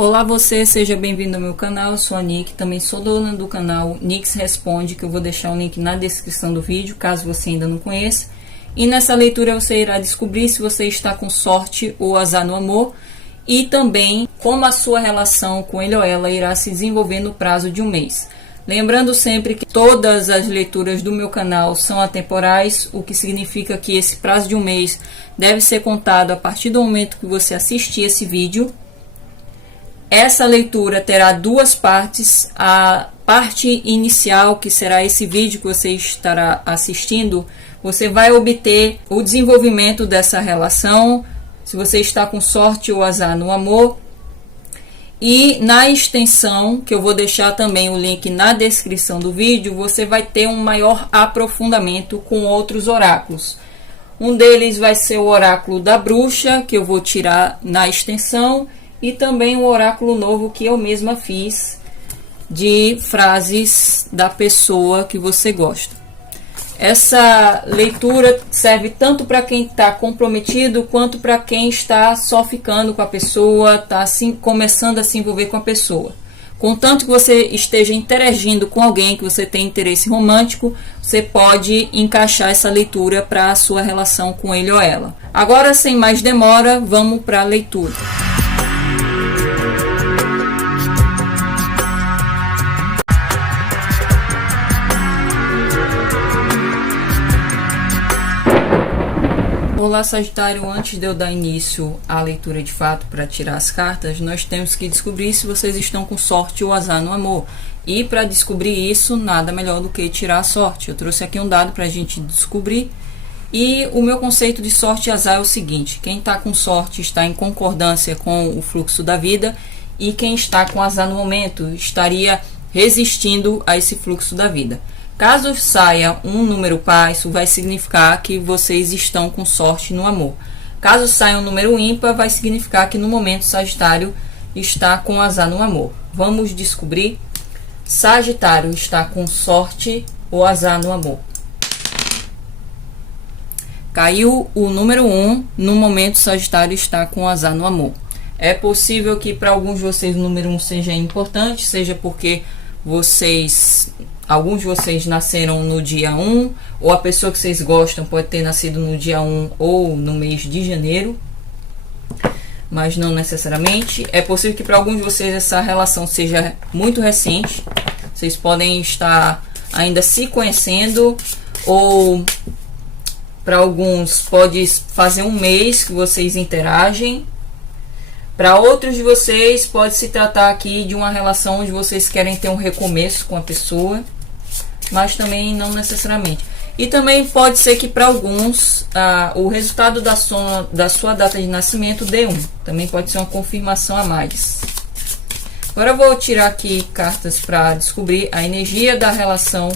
Olá você, seja bem-vindo ao meu canal, eu sou a Nick, também sou dona do canal Nix Responde, que eu vou deixar o link na descrição do vídeo, caso você ainda não conheça. E nessa leitura você irá descobrir se você está com sorte ou azar no amor, e também como a sua relação com ele ou ela irá se desenvolver no prazo de um mês. Lembrando sempre que todas as leituras do meu canal são atemporais, o que significa que esse prazo de um mês deve ser contado a partir do momento que você assistir esse vídeo. Essa leitura terá duas partes. A parte inicial, que será esse vídeo que você estará assistindo, você vai obter o desenvolvimento dessa relação, se você está com sorte ou azar no amor. E na extensão, que eu vou deixar também o link na descrição do vídeo, você vai ter um maior aprofundamento com outros oráculos. Um deles vai ser o oráculo da bruxa, que eu vou tirar na extensão, e também o oráculo novo que eu mesma fiz, de frases da pessoa que você gosta. Essa leitura serve tanto para quem está comprometido, quanto para quem está só ficando com a pessoa, está assim, começando a se envolver com a pessoa. Contanto que você esteja interagindo com alguém que você tem interesse romântico, você pode encaixar essa leitura para a sua relação com ele ou ela. Agora, sem mais demora, vamos para a leitura. Olá Sagitário, antes de eu dar início à leitura de fato para tirar as cartas, nós temos que descobrir se vocês estão com sorte ou azar no amor. E para descobrir isso, nada melhor do que tirar a sorte. Eu trouxe aqui um dado para a gente descobrir. E o meu conceito de sorte e azar é o seguinte: quem está com sorte está em concordância com o fluxo da vida, e quem está com azar no momento estaria resistindo a esse fluxo da vida. Caso saia um número par, isso vai significar que vocês estão com sorte no amor. Caso saia um número ímpar, vai significar que no momento Sagitário está com azar no amor. Vamos descobrir. Sagitário está com sorte ou azar no amor. Caiu o número 1, no momento Sagitário está com azar no amor. É possível que para alguns de vocês o número 1 seja importante, seja porque alguns de vocês nasceram no dia 1, ou a pessoa que vocês gostam pode ter nascido no dia 1 ou no mês de janeiro, mas não necessariamente. É possível que para alguns de vocês essa relação seja muito recente, vocês podem estar ainda se conhecendo, ou para alguns pode fazer um mês que vocês interagem. Para outros de vocês pode se tratar aqui de uma relação onde vocês querem ter um recomeço com a pessoa, mas também não necessariamente. E também pode ser que para alguns o resultado da sua data de nascimento dê 1. Também pode ser uma confirmação a mais. Agora eu vou tirar aqui cartas para descobrir a energia da relação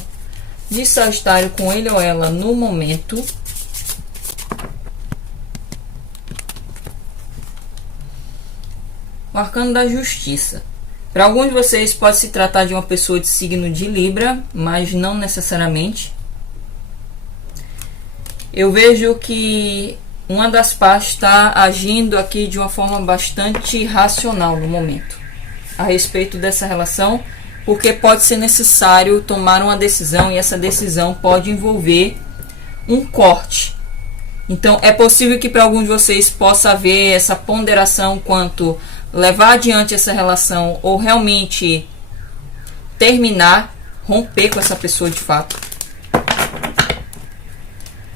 de Sagitário com ele ou ela no momento. O arcano da justiça. Para alguns de vocês pode se tratar de uma pessoa de signo de Libra, mas não necessariamente. Eu vejo que uma das partes está agindo aqui de uma forma bastante racional no momento, a respeito dessa relação, porque pode ser necessário tomar uma decisão, e essa decisão pode envolver um corte. Então é possível que para alguns de vocês possa haver essa ponderação quanto levar adiante essa relação ou realmente terminar, romper com essa pessoa de fato.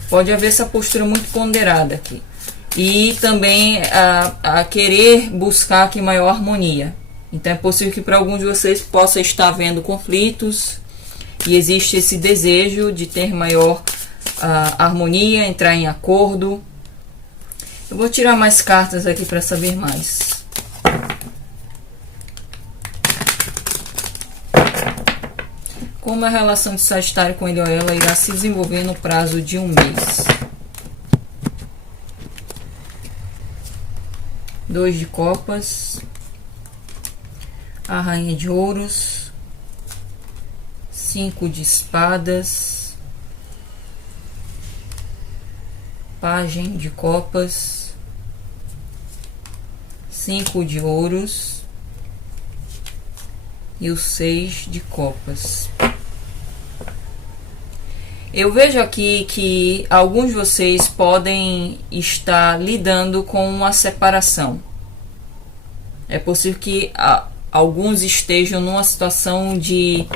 Pode haver essa postura muito ponderada aqui. E também a querer buscar aqui maior harmonia. Então é possível que para alguns de vocês possa estar havendo conflitos e existe esse desejo de ter maior harmonia, entrar em acordo. Eu vou tirar mais cartas aqui para saber mais. Como a relação de Sagitário com ele ou ela irá se desenvolver no prazo de um mês. 2 de copas. A rainha de ouros. 5 de espadas. Pajem de copas. 5 de ouros. e o 6 de copas. Eu vejo aqui que alguns de vocês podem estar lidando com uma separação. É possível que alguns estejam numa situação de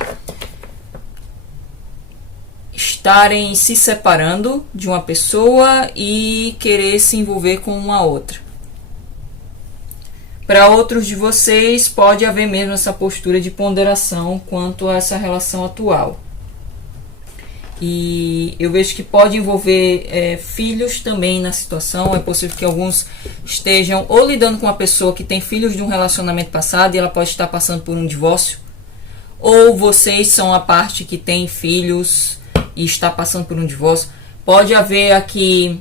estarem se separando de uma pessoa e querer se envolver com uma outra. Para outros de vocês, pode haver mesmo essa postura de ponderação quanto a essa relação atual. E eu vejo que pode envolver filhos também na situação. É possível que alguns estejam ou lidando com uma pessoa que tem filhos de um relacionamento passado e ela pode estar passando por um divórcio. Ou vocês são a parte que tem filhos e está passando por um divórcio. Pode haver aqui,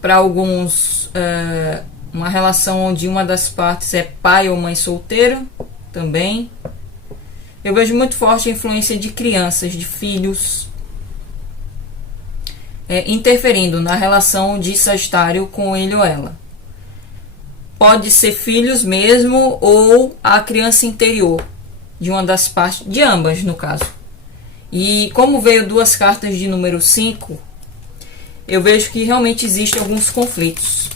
para alguns, uma relação onde uma das partes é pai ou mãe solteira também. Eu vejo muito forte a influência de crianças, de filhos, interferindo na relação de Sagitário com ele ou ela. Pode ser filhos mesmo ou a criança interior de uma das partes, de ambas no caso. E como veio duas cartas de número 5, eu vejo que realmente existem alguns conflitos.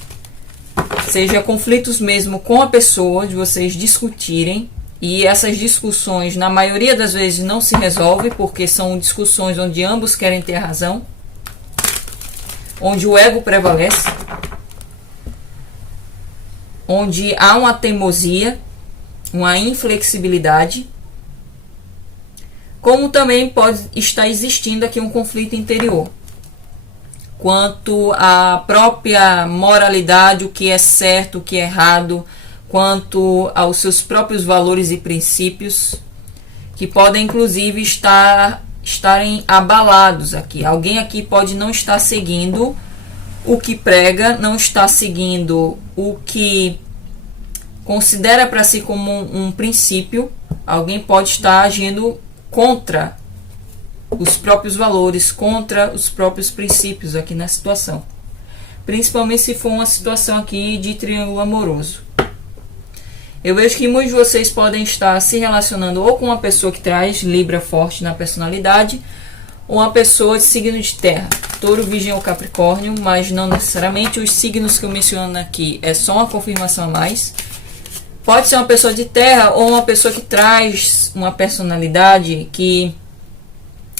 Seja conflitos mesmo com a pessoa, de vocês discutirem. E essas discussões, na maioria das vezes, não se resolvem, porque são discussões onde ambos querem ter razão. Onde o ego prevalece. Onde há uma teimosia, uma inflexibilidade. Como também pode estar existindo aqui um conflito interior. Quanto à própria moralidade, o que é certo, o que é errado, quanto aos seus próprios valores e princípios, que podem inclusive estarem abalados aqui. Alguém aqui pode não estar seguindo o que prega, não está seguindo o que considera para si como um princípio. Alguém pode estar agindo contra os próprios valores, contra os próprios princípios aqui na situação. Principalmente se for uma situação aqui de triângulo amoroso. Eu vejo que muitos de vocês podem estar se relacionando ou com uma pessoa que traz Libra forte na personalidade, ou uma pessoa de signo de terra, Touro, Virgem ou Capricórnio, mas não necessariamente. Os signos que eu menciono aqui é só uma confirmação a mais. Pode ser uma pessoa de terra ou uma pessoa que traz uma personalidade que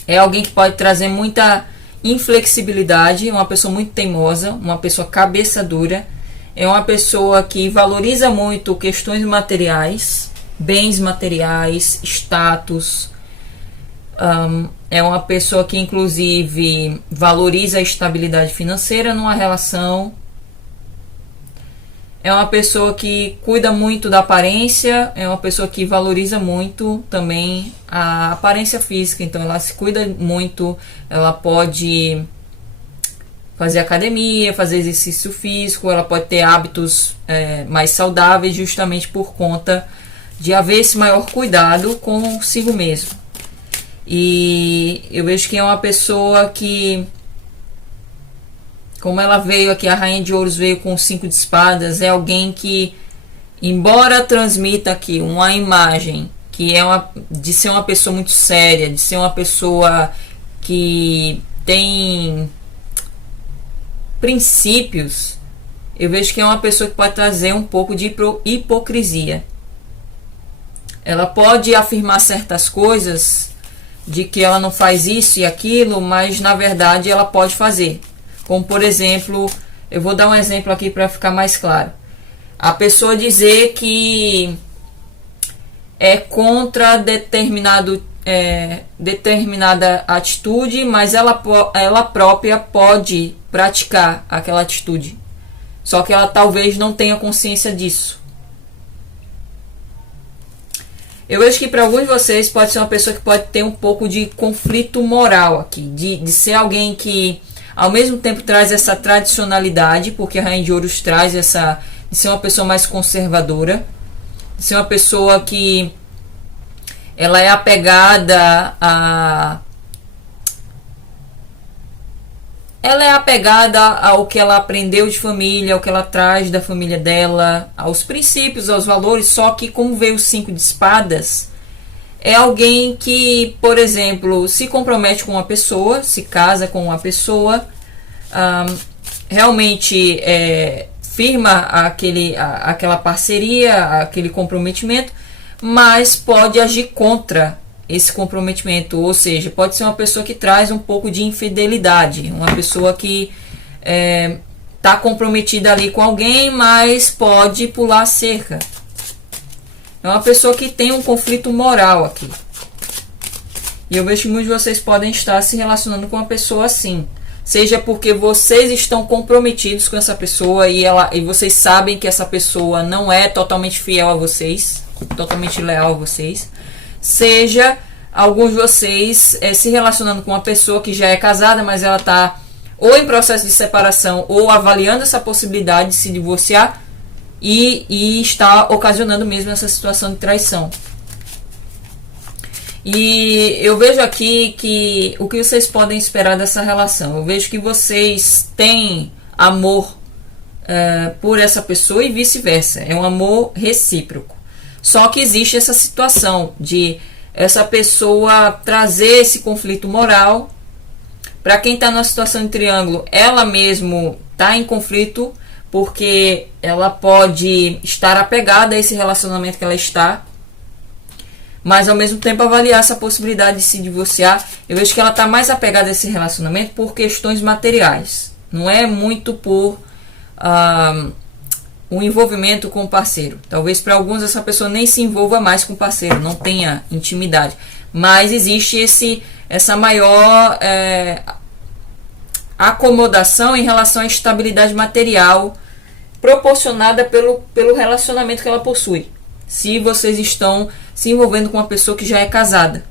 é alguém que pode trazer muita inflexibilidade, uma pessoa muito teimosa, uma pessoa cabeça dura. É uma pessoa que valoriza muito questões materiais, bens materiais, status. É uma pessoa que, inclusive, valoriza a estabilidade financeira numa relação. É uma pessoa que cuida muito da aparência. É uma pessoa que valoriza muito também a aparência física. Então, ela se cuida muito. Ela pode fazer academia, fazer exercício físico, ela pode ter hábitos mais saudáveis, justamente por conta de haver esse maior cuidado consigo mesmo. E eu vejo que é uma pessoa que, como ela veio aqui, a Rainha de Ouros veio com 5 de espadas, é alguém que, embora transmita aqui uma imagem que é de ser uma pessoa muito séria, de ser uma pessoa que tem princípios, eu vejo que é uma pessoa que pode trazer um pouco de hipocrisia. Ela pode afirmar certas coisas, de que ela não faz isso e aquilo, mas na verdade ela pode fazer. Como por exemplo, eu vou dar um exemplo aqui para ficar mais claro. A pessoa dizer que é contra determinada atitude, mas ela própria pode praticar aquela atitude. Só que ela talvez não tenha consciência disso. Eu vejo que para alguns de vocês pode ser uma pessoa que pode ter um pouco de conflito moral aqui. De ser alguém que ao mesmo tempo traz essa tradicionalidade, porque a Rainha de Ouros traz essa, de ser uma pessoa mais conservadora, de ser uma pessoa que ela é apegada ela é apegada ao que ela aprendeu de família, ao que ela traz da família dela, aos princípios, aos valores, só que como veio o 5 de espadas, é alguém que, por exemplo, se compromete com uma pessoa, se casa com uma pessoa, realmente firma aquela parceria, aquele comprometimento, mas pode agir contra esse comprometimento, ou seja, pode ser uma pessoa que traz um pouco de infidelidade, uma pessoa que está comprometida ali com alguém, mas pode pular a cerca. É uma pessoa que tem um conflito moral aqui. E eu vejo que muitos de vocês podem estar se relacionando com uma pessoa assim. Seja porque vocês estão comprometidos com essa pessoa e vocês sabem que essa pessoa não é totalmente fiel a vocês, totalmente leal a vocês. Seja alguns de vocês se relacionando com uma pessoa que já é casada, mas ela está ou em processo de separação ou avaliando essa possibilidade de se divorciar e está ocasionando mesmo essa situação de traição. E eu vejo aqui que o que vocês podem esperar dessa relação. Eu vejo que vocês têm amor por essa pessoa e vice-versa. É um amor recíproco. Só que existe essa situação de essa pessoa trazer esse conflito moral. Para quem está numa situação de triângulo, ela mesmo está em conflito, porque ela pode estar apegada a esse relacionamento que ela está, mas ao mesmo tempo avaliar essa possibilidade de se divorciar. Eu vejo que ela está mais apegada a esse relacionamento por questões materiais. Não é muito por um envolvimento com o parceiro. Talvez para alguns essa pessoa nem se envolva mais com o parceiro, não tenha intimidade. Mas existe essa maior acomodação em relação à estabilidade material proporcionada pelo relacionamento que ela possui. Se vocês estão se envolvendo com uma pessoa que já é casada.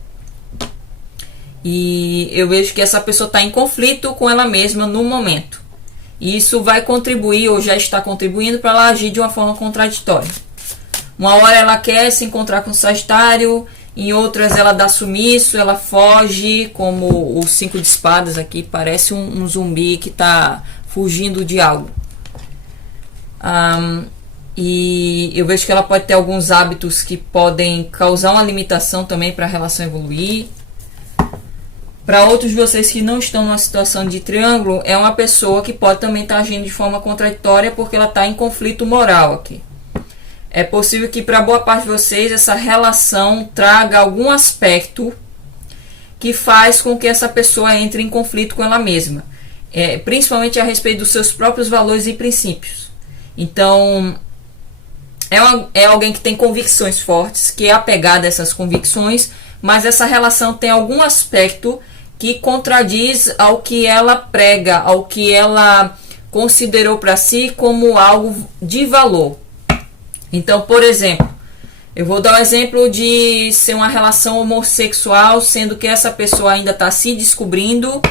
E eu vejo que essa pessoa está em conflito com ela mesma no momento. E isso vai contribuir, ou já está contribuindo, para ela agir de uma forma contraditória. Uma hora ela quer se encontrar com o Sagitário, em outras ela dá sumiço, ela foge, como o 5 de espadas aqui, parece um zumbi que está fugindo de algo. E eu vejo que ela pode ter alguns hábitos que podem causar uma limitação também para a relação evoluir. Para outros de vocês que não estão numa situação de triângulo, é uma pessoa que pode também estar agindo de forma contraditória porque ela está em conflito moral aqui. É possível que para boa parte de vocês essa relação traga algum aspecto que faz com que essa pessoa entre em conflito com ela mesma, principalmente a respeito dos seus próprios valores e princípios. Então, é alguém que tem convicções fortes, que é apegada a essas convicções, mas essa relação tem algum aspecto que contradiz ao que ela prega, ao que ela considerou para si como algo de valor. Então, por exemplo, eu vou dar o exemplo de ser uma relação homossexual, sendo que essa pessoa ainda está se descobrindo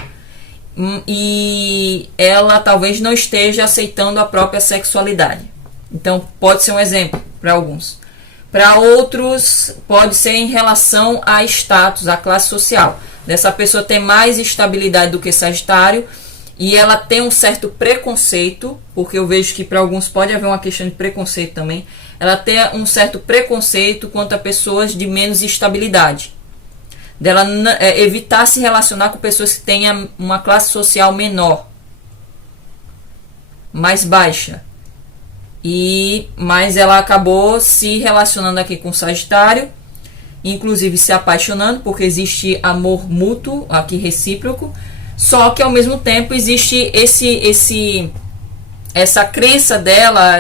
e ela talvez não esteja aceitando a própria sexualidade. Então, pode ser um exemplo para alguns. Para outros, pode ser em relação a status, a classe social. Dessa pessoa ter mais estabilidade do que Sagitário e ela tem um certo preconceito, porque eu vejo que para alguns pode haver uma questão de preconceito também. Ela tem um certo preconceito quanto a pessoas de menos estabilidade. Dela evitar se relacionar com pessoas que tenham uma classe social menor, mais baixa. Mas ela acabou se relacionando aqui com o Sagitário, inclusive se apaixonando, porque existe amor mútuo, aqui recíproco, só que ao mesmo tempo existe essa crença dela,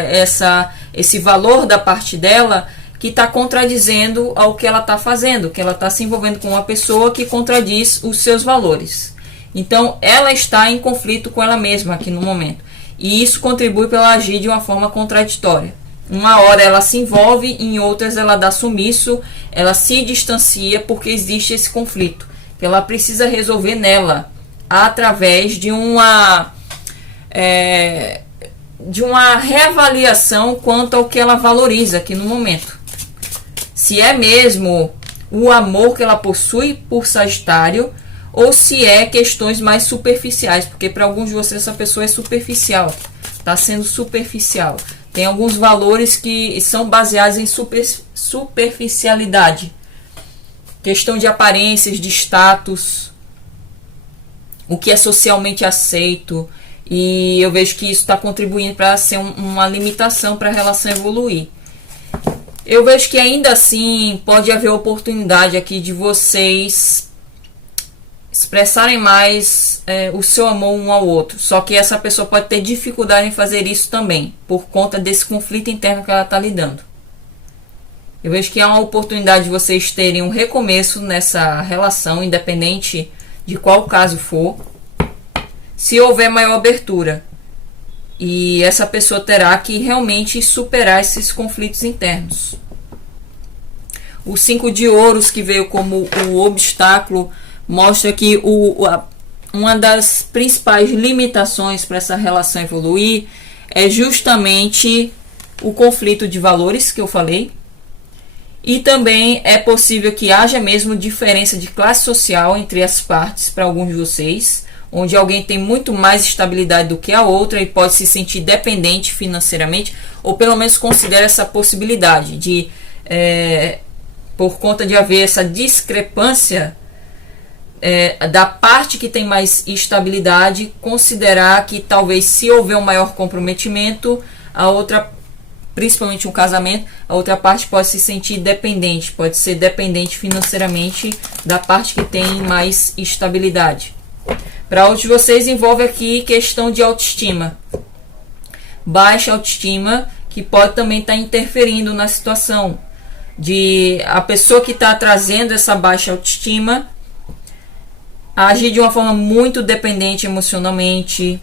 esse valor da parte dela, que está contradizendo ao que ela está fazendo, que ela está se envolvendo com uma pessoa que contradiz os seus valores. Então ela está em conflito com ela mesma aqui no momento. E isso contribui para ela agir de uma forma contraditória. Uma hora ela se envolve, em outras ela dá sumiço, ela se distancia porque existe esse conflito. Que ela precisa resolver nela, através de uma reavaliação quanto ao que ela valoriza aqui no momento. Se é mesmo o amor que ela possui por Sagitário, ou se é questões mais superficiais, porque para alguns de vocês essa pessoa é superficial, está sendo superficial. Tem alguns valores que são baseados em superficialidade, questão de aparências, de status, o que é socialmente aceito, e eu vejo que isso está contribuindo para ser uma limitação para a relação evoluir. Eu vejo que ainda assim pode haver oportunidade aqui de vocês expressarem mais o seu amor um ao outro. Só que essa pessoa pode ter dificuldade em fazer isso também, por conta desse conflito interno que ela está lidando. Eu vejo que há uma oportunidade de vocês terem um recomeço nessa relação, independente de qual caso for, se houver maior abertura. E essa pessoa terá que realmente superar esses conflitos internos. O 5 de ouros, que veio como o obstáculo, mostra que uma das principais limitações para essa relação evoluir é justamente o conflito de valores que eu falei. E também é possível que haja mesmo diferença de classe social entre as partes para alguns de vocês, onde alguém tem muito mais estabilidade do que a outra e pode se sentir dependente financeiramente, ou pelo menos considera essa possibilidade de, por conta de haver essa discrepância da parte que tem mais estabilidade, considerar que talvez, se houver um maior comprometimento, a outra, principalmente um casamento, a outra parte pode se sentir dependente, pode ser dependente financeiramente da parte que tem mais estabilidade. Para outros de vocês envolve aqui questão de autoestima, baixa autoestima, que pode também estar interferindo na situação de a pessoa que está trazendo essa baixa autoestima agir de uma forma muito dependente emocionalmente.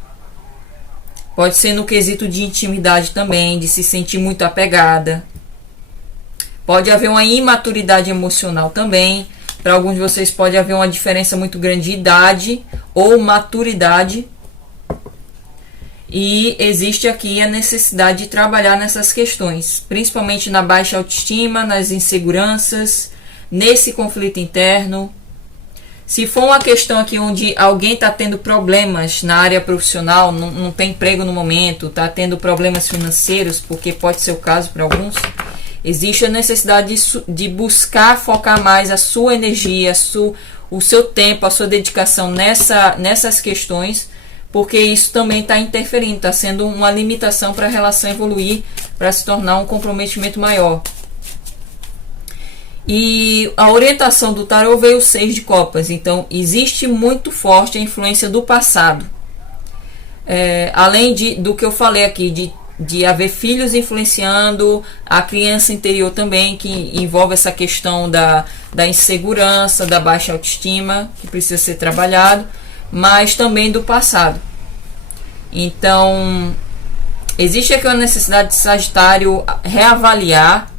Pode ser no quesito de intimidade também, de se sentir muito apegada. Pode haver uma imaturidade emocional também. Para alguns de vocês pode haver uma diferença muito grande de idade ou maturidade. E existe aqui a necessidade de trabalhar nessas questões, principalmente na baixa autoestima, nas inseguranças, nesse conflito interno. Se for uma questão aqui onde alguém está tendo problemas na área profissional, não tem emprego no momento, está tendo problemas financeiros, porque pode ser o caso para alguns, existe a necessidade de buscar focar mais a sua energia, o seu tempo, a sua dedicação nessas questões, porque isso também está interferindo, está sendo uma limitação para a relação evoluir, para se tornar um comprometimento maior. E a orientação do tarô veio o 6 de copas, então existe muito forte a influência do passado. Além do que eu falei aqui, de haver filhos influenciando, a criança interior também, que envolve essa questão da insegurança, da baixa autoestima, que precisa ser trabalhado, mas também do passado. Então, existe aqui uma necessidade de Sagitário reavaliar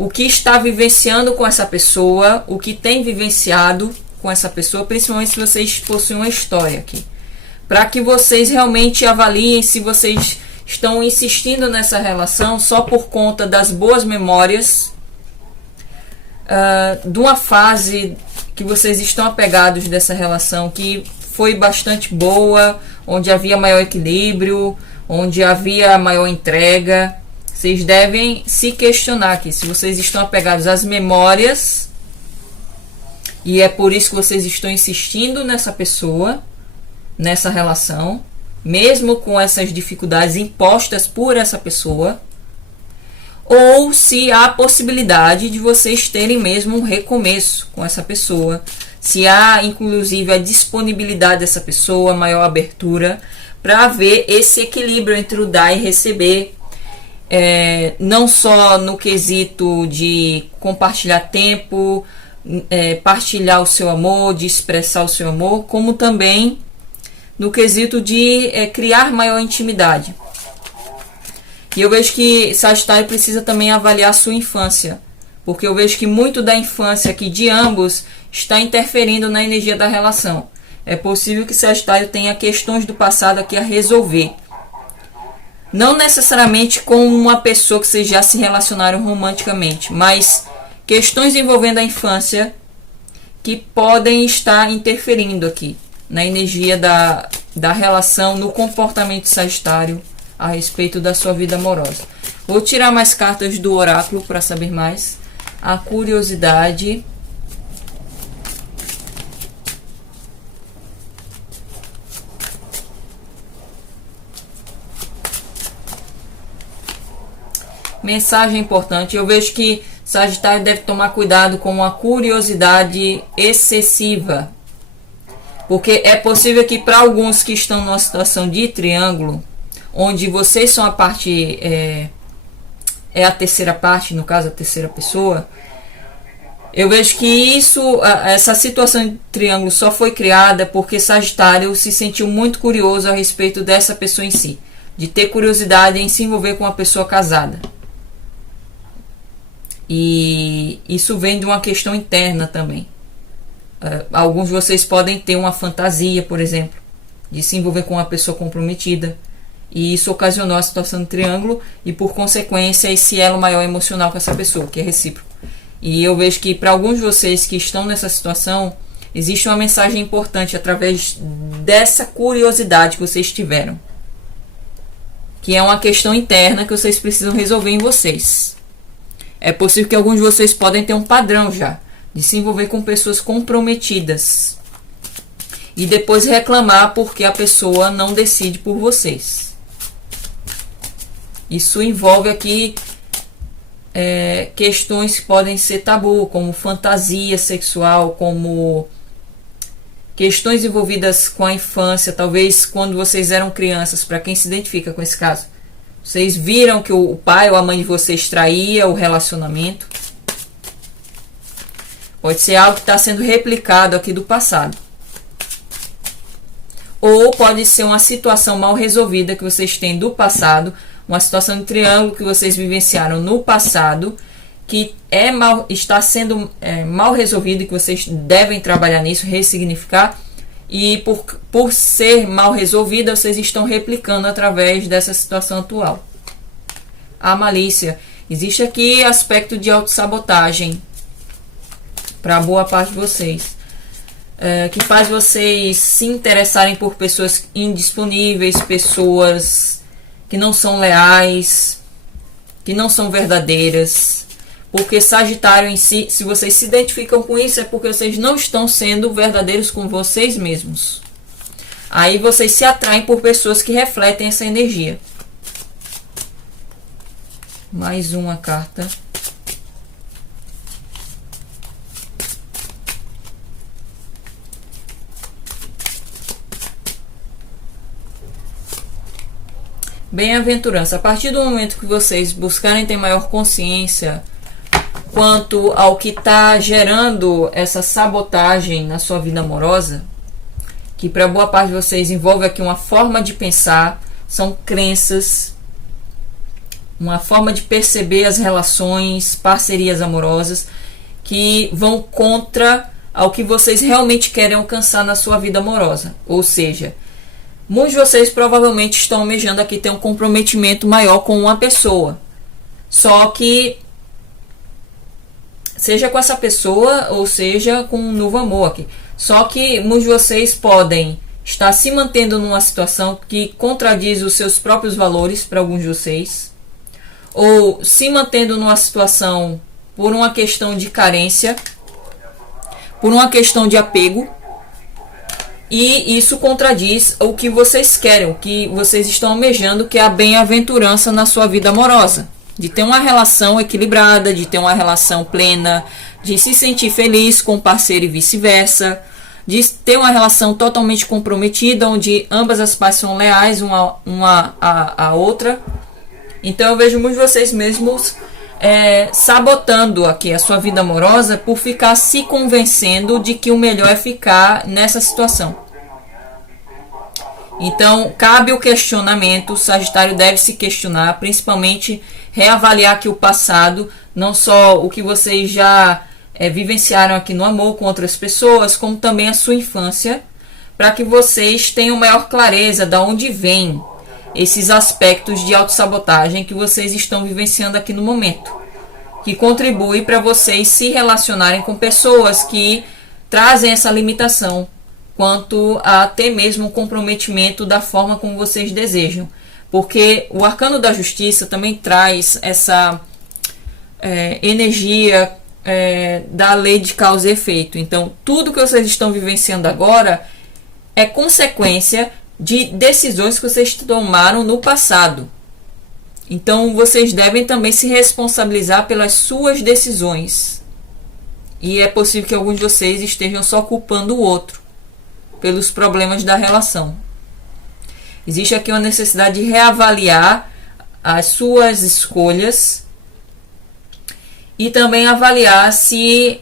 o que está vivenciando com essa pessoa, o que tem vivenciado com essa pessoa, principalmente se vocês possuem uma história aqui, para que vocês realmente avaliem se vocês estão insistindo nessa relação só por conta das boas memórias, de uma fase que vocês estão apegados dessa relação, que foi bastante boa, onde havia maior equilíbrio, onde havia maior entrega. Vocês devem se questionar aqui, se vocês estão apegados às memórias, e é por isso que vocês estão insistindo nessa pessoa, nessa relação, mesmo com essas dificuldades impostas por essa pessoa, ou se há a possibilidade de vocês terem mesmo um recomeço com essa pessoa, se há inclusive a disponibilidade dessa pessoa, maior abertura, para haver esse equilíbrio entre o dar e receber, não só no quesito de compartilhar tempo, partilhar o seu amor, de expressar o seu amor, como também no quesito de criar maior intimidade. E eu vejo que Sagitário precisa também avaliar a sua infância, porque eu vejo que muito da infância aqui de ambos está interferindo na energia da relação. É possível que Sagitário tenha questões do passado aqui a resolver. Não necessariamente com uma pessoa que vocês já se relacionaram romanticamente, mas questões envolvendo a infância que podem estar interferindo aqui na energia da relação, no comportamento de Sagitário a respeito da sua vida amorosa. Vou tirar mais cartas do oráculo para saber mais. A curiosidade. Mensagem importante. Eu vejo que Sagitário deve tomar cuidado com a curiosidade excessiva. Porque é possível que para alguns que estão numa situação de triângulo, onde vocês são a parte, é a terceira parte, no caso a terceira pessoa, eu vejo que essa situação de triângulo só foi criada porque Sagitário se sentiu muito curioso a respeito dessa pessoa em si, de ter curiosidade em se envolver com uma pessoa casada. E isso vem de uma questão interna também. Alguns de vocês podem ter uma fantasia, por exemplo, de se envolver com uma pessoa comprometida, e isso ocasionou a situação do triângulo e, por consequência, esse elo maior emocional com essa pessoa, que é recíproco. E eu vejo que para alguns de vocês que estão nessa situação, existe uma mensagem importante através dessa curiosidade que vocês tiveram, que é uma questão interna que vocês precisam resolver em vocês. É possível que alguns de vocês podem ter um padrão já de se envolver com pessoas comprometidas e depois reclamar porque a pessoa não decide por vocês. Isso envolve aqui questões que podem ser tabu, como fantasia sexual, como questões envolvidas com a infância, talvez quando vocês eram crianças, para quem se identifica com esse caso. Vocês viram que o pai ou a mãe de vocês traía o relacionamento. Pode ser algo que está sendo replicado aqui do passado. Ou pode ser uma situação mal resolvida que vocês têm do passado, uma situação de triângulo que vocês vivenciaram no passado, que está sendo mal resolvido e que vocês devem trabalhar nisso, ressignificar. E por ser mal resolvida, vocês estão replicando através dessa situação atual. A malícia. Existe aqui aspecto de autossabotagem para boa parte de vocês, que faz vocês se interessarem por pessoas indisponíveis, pessoas que não são leais, que não são verdadeiras. Porque Sagitário em si, se vocês se identificam com isso, é porque vocês não estão sendo verdadeiros com vocês mesmos. Aí vocês se atraem por pessoas que refletem essa energia. Mais uma carta. Bem-aventurança. A partir do momento que vocês buscarem ter maior consciência quanto ao que está gerando essa sabotagem na sua vida amorosa, que para boa parte de vocês envolve aqui uma forma de pensar, são crenças, uma forma de perceber as relações, parcerias amorosas, que vão contra ao que vocês realmente querem alcançar na sua vida amorosa. Ou seja, muitos de vocês provavelmente estão almejando aqui ter um comprometimento maior com uma pessoa. Só que seja com essa pessoa ou seja com um novo amor aqui. Só que muitos de vocês podem estar se mantendo numa situação que contradiz os seus próprios valores para alguns de vocês. Ou se mantendo numa situação por uma questão de carência, por uma questão de apego. E isso contradiz o que vocês querem, o que vocês estão almejando, que é a bem-aventurança na sua vida amorosa. De ter uma relação equilibrada, de ter uma relação plena, de se sentir feliz com o parceiro e vice-versa, de ter uma relação totalmente comprometida, onde ambas as partes são leais uma à outra. Então eu vejo muitos de vocês mesmos sabotando aqui a sua vida amorosa por ficar se convencendo de que o melhor é ficar nessa situação. Então cabe o questionamento. O Sagitário deve se questionar, principalmente reavaliar aqui o passado, não só o que vocês já vivenciaram aqui no amor com outras pessoas, como também a sua infância, para que vocês tenham maior clareza de onde vem esses aspectos de autossabotagem que vocês estão vivenciando aqui no momento, que contribui para vocês se relacionarem com pessoas que trazem essa limitação quanto a até mesmo o comprometimento da forma como vocês desejam. Porque o arcano da justiça também traz essa energia da lei de causa e efeito. Então, tudo que vocês estão vivenciando agora é consequência de decisões que vocês tomaram no passado. Então, vocês devem também se responsabilizar pelas suas decisões. E é possível que alguns de vocês estejam só culpando o outro pelos problemas da relação. Existe aqui uma necessidade de reavaliar as suas escolhas e também avaliar se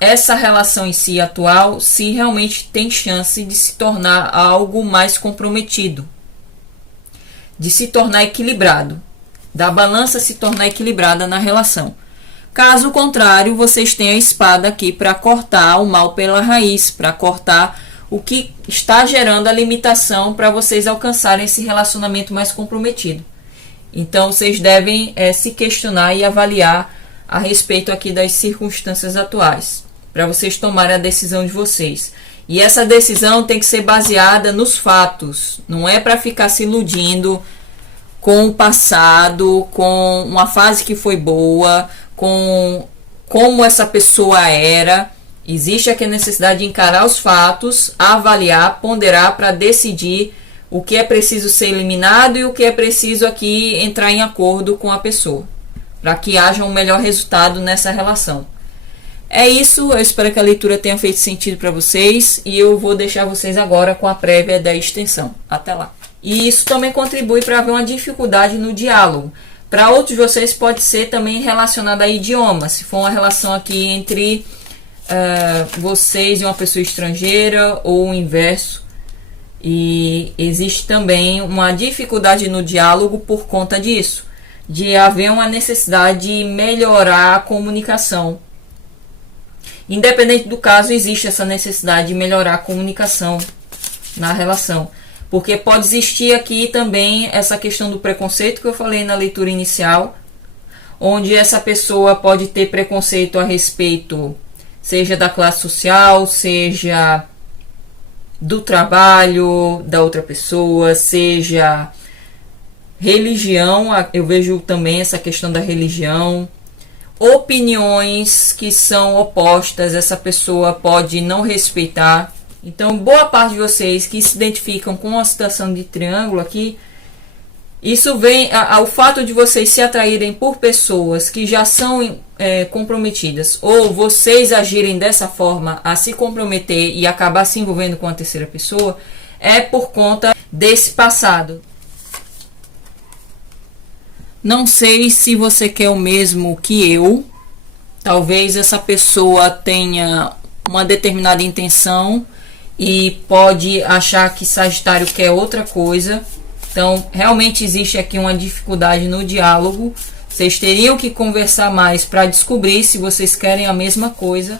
essa relação em si atual, se realmente tem chance de se tornar algo mais comprometido, de se tornar equilibrado, da balança se tornar equilibrada na relação. Caso contrário, vocês têm a espada aqui para cortar o mal pela raiz, para cortar o que está gerando a limitação para vocês alcançarem esse relacionamento mais comprometido. Então, vocês devem se questionar e avaliar a respeito aqui das circunstâncias atuais, para vocês tomarem a decisão de vocês. E essa decisão tem que ser baseada nos fatos, não é para ficar se iludindo com o passado, com uma fase que foi boa, com como essa pessoa era. Existe aqui a necessidade de encarar os fatos, avaliar, ponderar para decidir o que é preciso ser eliminado e o que é preciso aqui entrar em acordo com a pessoa, para que haja um melhor resultado nessa relação. É isso, eu espero que a leitura tenha feito sentido para vocês e eu vou deixar vocês agora com a prévia da extensão. Até lá. E isso também contribui para haver uma dificuldade no diálogo. Para outros de vocês pode ser também relacionado a idioma, se for uma relação aqui entre vocês e uma pessoa estrangeira ou o inverso. E existe também uma dificuldade no diálogo por conta disso, de haver uma necessidade de melhorar a comunicação. Independente do caso, existe essa necessidade de melhorar a comunicação na relação. Porque pode existir aqui também essa questão do preconceito que eu falei na leitura inicial, onde essa pessoa pode ter preconceito a respeito, seja da classe social, seja do trabalho da outra pessoa, seja religião. Eu vejo também essa questão da religião. Opiniões que são opostas, essa pessoa pode não respeitar. Então, boa parte de vocês que se identificam com a situação de triângulo aqui, isso vem ao fato de vocês se atraírem por pessoas que já são comprometidas, ou vocês agirem dessa forma, a se comprometer e acabar se envolvendo com a terceira pessoa, é por conta desse passado. Não sei se você quer o mesmo que eu. Talvez essa pessoa tenha uma determinada intenção e pode achar que Sagitário quer outra coisa. Então, realmente existe aqui uma dificuldade no diálogo. Vocês teriam que conversar mais para descobrir se vocês querem a mesma coisa.